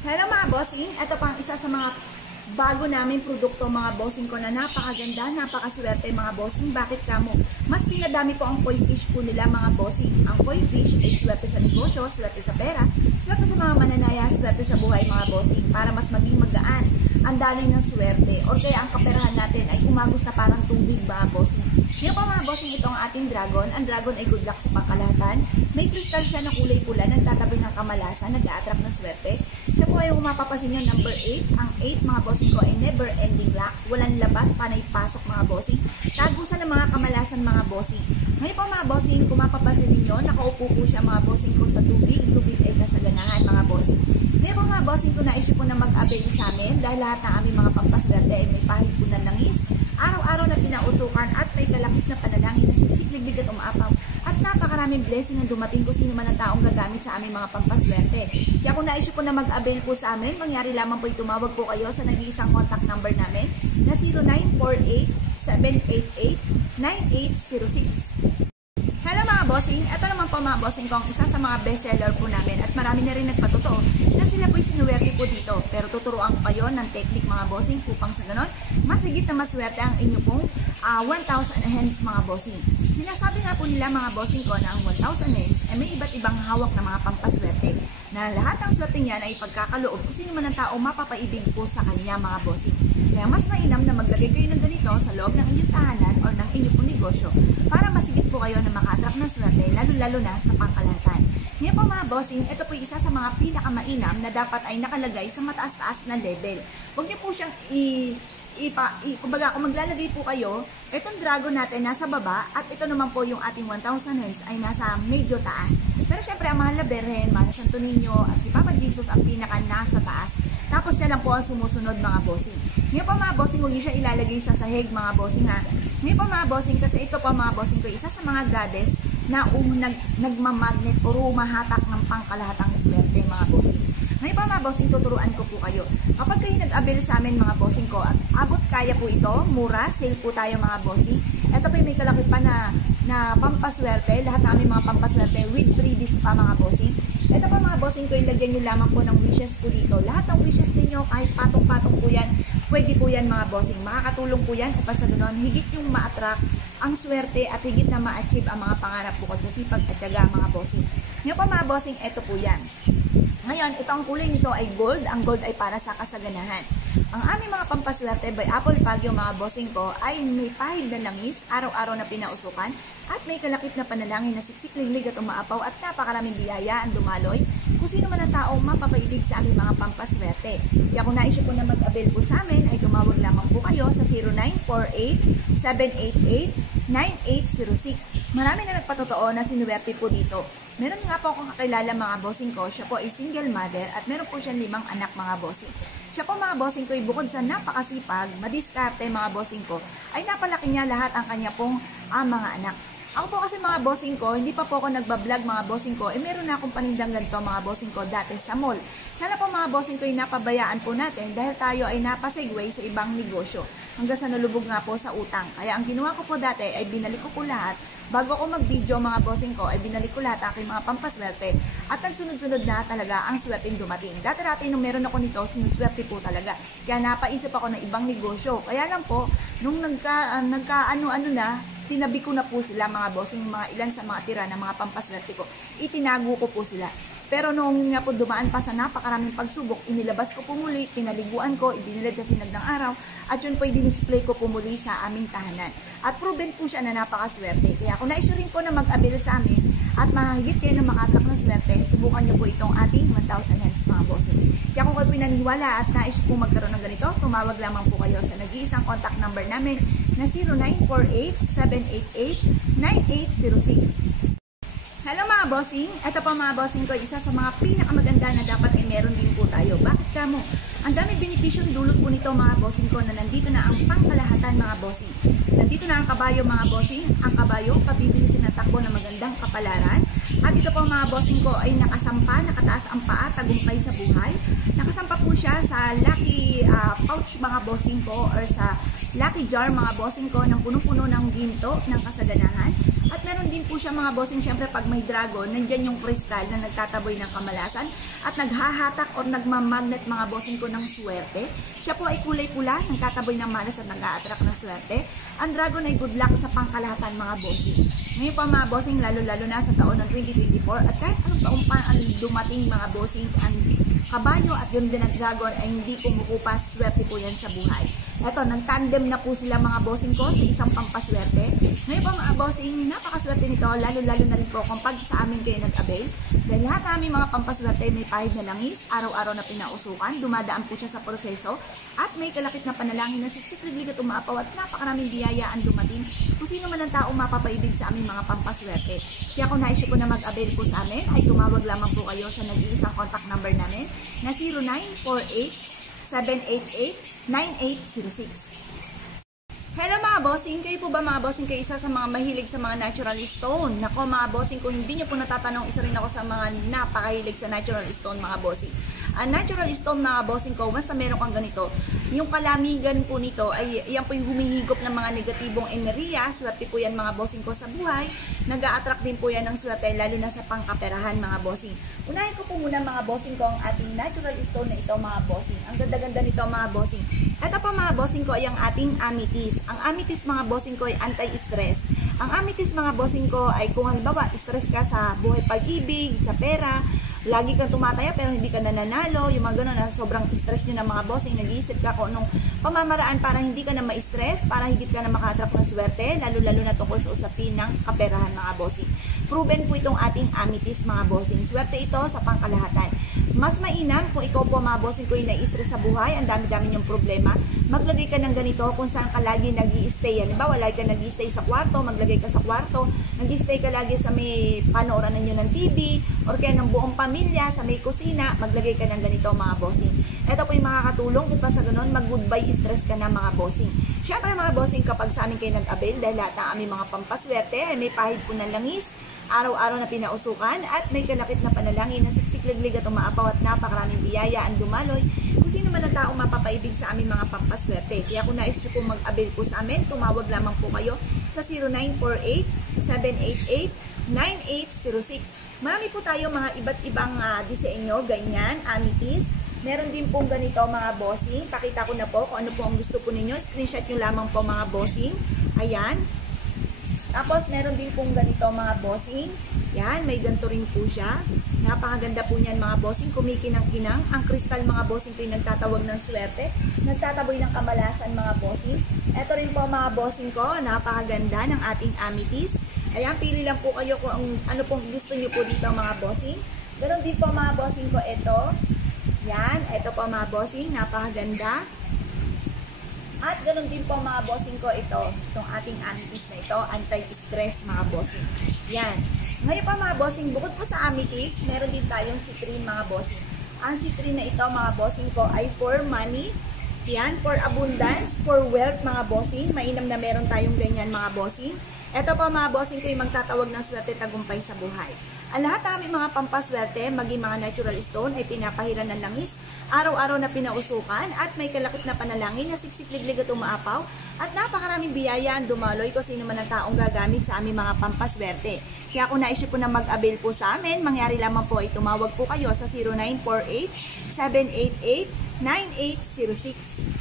Hello mga bossing, ito pang isa sa mga bago namin produkto mga bossing ko na napakaganda, napakaswerte mga bossing. Bakit kamo? Mas pinadami po ang koi fish po nila mga bossing. Ang koi fish ay swerte sa negosyo, swerte sa pera, swerte sa mga mananaya, swerte sa buhay mga bossing. Para mas maging magaan ang daloy ng swerte or kaya ang kaperahan natin ay umagos na parang tubig mga bossing. Ngayon po mga bossing, ito ang ating dragon. Ang dragon ay good luck sa pangkalahatan. May crystal siya na kulay pula, nagtatabi ng kamalasan, nag-a-attract ng swerte. Siya po ay mapapasin nyo, number 8. Ang 8 mga bossing ko ay never ending luck. Walang labas, panay pasok mga bossing. Tagusan ng mga kamalasan mga bossing. Ngayon po mga bossing, kung mapapasin ninyo, nakaupo po siya mga bossing ko sa tubig. Tubig ay kasaganahan mga bossing. Ngayon po mga bossing ko, naisip po na mag-avail sa amin dahil lahat ng aming mga pampaswerte ay may pahid po ng langis. Araw-araw na pinausukan at may kalakip na panalangin na siksik-ligbig at umaapaw. At napakaraming blessing ang dumating kung sino man ang taong gagamit sa aming mga pampaswerte. Kaya kung naisip po na mag-avail po sa amin, mangyari lamang po tumawag po kayo sa nag-iisang contact number namin na 0948-788-9806. Hello mga bossing, ito naman po mga bossing ko ang isa sa mga bestseller po namin at marami na rin nagpatotoo na sila po'y sinuwerte po dito. Pero tuturuan ko kayo ng technique mga bossing upang sa ganon, masigit na maswerte ang inyo pong 1,000 hands mga bossing. Sinasabi nga po nila mga bossing ko na ang 1,000 hands ay may iba't ibang hawak na mga pampaswerte na lahat ng swerte niyan ay pagkakaloob kung sino man ang tao mapapaibig po sa kanya mga bossing. Kaya mas mainam na maglagay kayo ng ganito sa loob ng inyong tahanan o ng inyong pong negosyo para masigit po kayo na maka-attract ng swerte, lalo-lalo na sa pangkalahatan. Ngayon po mga bossing, ito po isa sa mga pinakamainam na dapat ay nakalagay sa mataas-taas na level. Huwag niyo po siyang kumbaga kung maglalagay po kayo, itong dragon natin nasa baba at ito naman po yung ating 1,000 hands ay nasa medyo taas. Pero syempre ang mahal na Berhen, mahal na Santo Niño at si Papa Jesus ang pinaka nasa taas. Tapos siya lang po ang sumusunod mga bossing. Ngayon po mga bossing, huwag niyo siya ilalagay sa sahig mga bossing ha. Ngayon po mga bossing, kasi ito po mga bossing ko, isa sa mga goddess na nagmamagnet o rumahatak ng pangkalahatang swerte mga bossing. Ngayon po mga bossing, tuturuan ko po kayo. Kapag kayo nag-avail sa amin mga bossing ko, at abot kaya po ito, mura, sale po tayo mga bossing. Ito po may kalakip pa na pampaswerte, lahat namin mga pampaswerte with freebies pa mga bossing. Ito po mga bossing ko, ilagyan nyo lamang po ng wishes po dito. Lahat ng wishes ninyo, kahit patong-patong po yan, pwede po yan mga bossing. Makakatulong po yan upang sa ganoon, higit yung ma-attract ang swerte at higit na ma-achieve ang mga pangarap po sa sipag at tiyaga mga bossing. Ngayon po mga bossing, ito po yan. Ngayon, ito ang kulay nito ay gold. Ang gold ay para sa kasaganahan. Ang aming mga pampaswerte by Apple Pagyo mga bossing ko ay may pahid na langis, araw-araw na pinausukan, at may kalakip na panalangin na siksik-liglig at umaapaw at napakaraming biyaya ang dumaloy kung sino man ang taong mapapaibig sa aming mga pampaswerte. Kaya kung naisip po na mag-avail po sa amin, ay tumawag lamang po kayo sa 0948-788-9806. Marami na nagpatotoo na sinuwerte po dito. Meron nga po akong kakilala mga bossing ko, siya po ay single mother at meron po siya 5 anak mga bossing. Siya po mga bossing ko ay bukod sa napakasipag, madiskarte mga bossing ko, ay napalaki niya lahat ang kanya pong mga anak. Ako po kasi mga bossing ko, hindi pa po ako nagbablog mga bossing ko, meron na akong panindang ganito mga bossing ko dati sa mall. Sana po mga bossing ko ay napabayaan po natin dahil tayo ay napasegue sa ibang negosyo hanggang sa nalubog nga po sa utang. Kaya ang ginawa ko po dati ay binalik ko po lahat. Bago ako mag-video mga bossing ko, ay binalik ko lahat aking mga pampaswerte at nagsunod-sunod na talaga ang swerteng dumating. Dati-dati nung meron ako nito, sinuswerte po talaga. Kaya napaisip ako ng ibang negosyo. Kaya lang po, nung nagka-ano-ano na, tinabi ko na po sila mga bossing, mga ilan sa mga tira ng mga pampaswerte ko. Itinago ko po sila. Pero nung nga po dumaan pa sa napakaraming pagsubok, inilabas ko po muli, pinaliguan ko, ibinilad sa sinag ng araw, at yun po i-display ko po muli sa aming tahanan. At proven po siya na napakaswerte. Kaya kung naisyo rin po na mag-avail sa amin at mahigit kayo na makatak ng swerte, subukan nyo po itong ating 1,000 hands mga bossing. Kaya kung kayo pinaniwala at naisyo po magkaroon ng ganito, tumawag lamang po kayo sa nag-iisang contact number namin na 0948-788-9806. Hello mga bossing! Ito po mga bossing ko, isa sa mga pinakamaganda na dapat ay meron din po tayo. Bakit kamo? Ang daming benepisyong dulot po nito mga bossing ko na nandito na ang pangkalahatan mga bossing. Nandito na ang kabayo mga bossing. Ang kabayo, kabibilisin na takbo ng magandang kapalaran. At ito po mga bossing ko ay nakasampa, nakataas ang paa, tagumpay sa buhay. Nakasampa po siya sa lucky pouch mga bossing ko or sa lucky jar mga bossing ko ng punong-puno ng ginto ng kasaganahan. At meron din po siya mga bossing, syempre pag may dragon, nandyan yung kristal na nagtataboy ng kamalasan at naghahatak o nagmamagnet mga bossing ko ng swerte. Siya po ay kulay pula, nagtataboy ng malas at nag-a-attract ng swerte. Ang dragon ay good luck sa pangkalahatan mga bossing. Ngayon pa mga bossing, lalo-lalo na sa taon ng 2024 at kahit anong taon pa ang dumating mga bossing, ang kabayo at yung din ang dragon ay hindi kumukupas, swerte po yan sa buhay. Eto, nag-tandem na po sila mga bossing ko sa isang pampaswerte. Ngayon pa mga bossing, napakaswerte nito, lalo-lalo na rin po kung pag sa amin kayo nag-avail. Dahil lahat ng aming mga pampaswerte may pahid na langis, araw-araw na pinausukan, dumadaan po siya sa proseso, at may kalakit na panalangin na siksik-liglig at umaapaw at napakaraming biyaya ang dumating kung sino man ang tao mapapaibig sa aming mga pampaswerte. Kaya kung naisip ko na mag-avail po sa amin, ay tumawag lamang po kayo sa nag-iisang contact number namin na 0948-788-9806. Hello mga bossing, kayo po ba mga bossing kayo isa sa mga mahilig sa mga natural stone? Nako mga bossing, kung hindi nyo po natatanong, isa rin ako sa mga napakahilig sa natural stone mga bossing. Ang natural stone mga bossing ko, basta meron kang ganito, yung kalamigan po nito ay yan po yung humihigop ng mga negatibong enerhiya. Swerte po yan mga bossing ko sa buhay. Nag-a-attract din po yan ng swerte lalo na sa pangkaperahan mga bossing. Unahin ko po muna mga bossing ko ang ating natural stone na ito mga bossing. Ang ganda-ganda nito mga bossing. Ito po mga bossing ko ay ang ating amethyst. Ang amethyst mga bossing ko ay anti-stress. Ang amethyst mga bossing ko ay kung halimbawa stress ka sa buhay pag-ibig, sa pera, lagi kang tumataya pero hindi ka nananalo, yung mga gano'n na sobrang stress nyo ng mga bossing, nag-iisip ka kung anong pamamaraan para hindi ka na ma-stress, para higit ka na makatrap ng swerte, lalo-lalo na tungkol sa usapin ng kaperahan mga bossing. Proven po itong ating amethyst mga bossing. Swerte ito sa pangkalahatan. Mas mainam kung ikaw po mga bossing ko yung na-stress sa buhay, ang dami-dami yung problema, maglagay ka ng ganito kung saan ka lagi nag-i-stay. Halimbawa, lagi ka nag-i-stay sa kwarto, maglagay ka sa kwarto, nag-i-stay ka lagi sa may panooran ninyo ng TV, or kaya ng buong pamilya, sa may kusina, maglagay ka ng ganito mga bossing. Ito po yung makakatulong kung pa sa ganun, mag-goodbye stress ka na mga bossing. Siyempre mga bossing, kapag sa amin kayo nag-avail, dahil lahat ng aming mga pampaswerte ay may pahid po ng langis, araw-araw na pinausukan, at may kalakip na panalangin na siksik-liglig at umaapaw at napakaraming biyaya ang dumaloy kung sino man ang tao mapapaibig sa aming mga pampaswerte. Kaya kung nais nyo po mag-avail po sa amin, tumawag lamang po kayo sa 0948-788-9806. Marami po tayo mga iba't ibang disenyo, ganyan, amethyst. Meron din pong ganito mga bossing. Pakita ko na po kung ano po ang gusto po ninyo. Screenshot nyo lamang po mga bossing. Ayan. Tapos, meron din pong ganito mga bossing. Yan, may ganito rin po siya. Napakaganda po niyan mga bossing. Kumikinang-kinang. Ang kristal mga bossing ko yung nagtatawag ng swerte. Nagtataboy ng kamalasan mga bossing. Ito rin po mga bossing ko. Napakaganda ng ating amethyst. Ayan, pili lang po kayo kung ano pong gusto nyo po dito mga bossing. Ganon din po mga bossing ko ito. Yan, ito po mga bossing. Napakaganda. At ganoon din po mga bossing ko itong ating amethyst na ito, anti-stress mga bossing. Yan. Ngayon pa mga bossing, bukod po sa amethyst, meron din tayong citrine mga bossing. Ang citrine na ito mga bossing ko ay for money. Yan, for abundance, for wealth mga bossing. Mainam na meron tayong ganyan mga bossing. Ito pa mga bossing ko yung magtatawag ng swerte tagumpay sa buhay. Ang lahat ng aming mga pampaswerte, maging mga natural stone ay pinapahiran ng langis, araw-araw na pinausukan, at may kalakip na panalangin na siksik-liglig at umaapaw, at napakaraming biyaya ang dumaloy kung sino man ang taong gagamit sa aming mga pampaswerte. Kaya kung naisip po na mag-avail po sa amin, mangyari lamang po ay tumawag po kayo sa 0948-788-9806.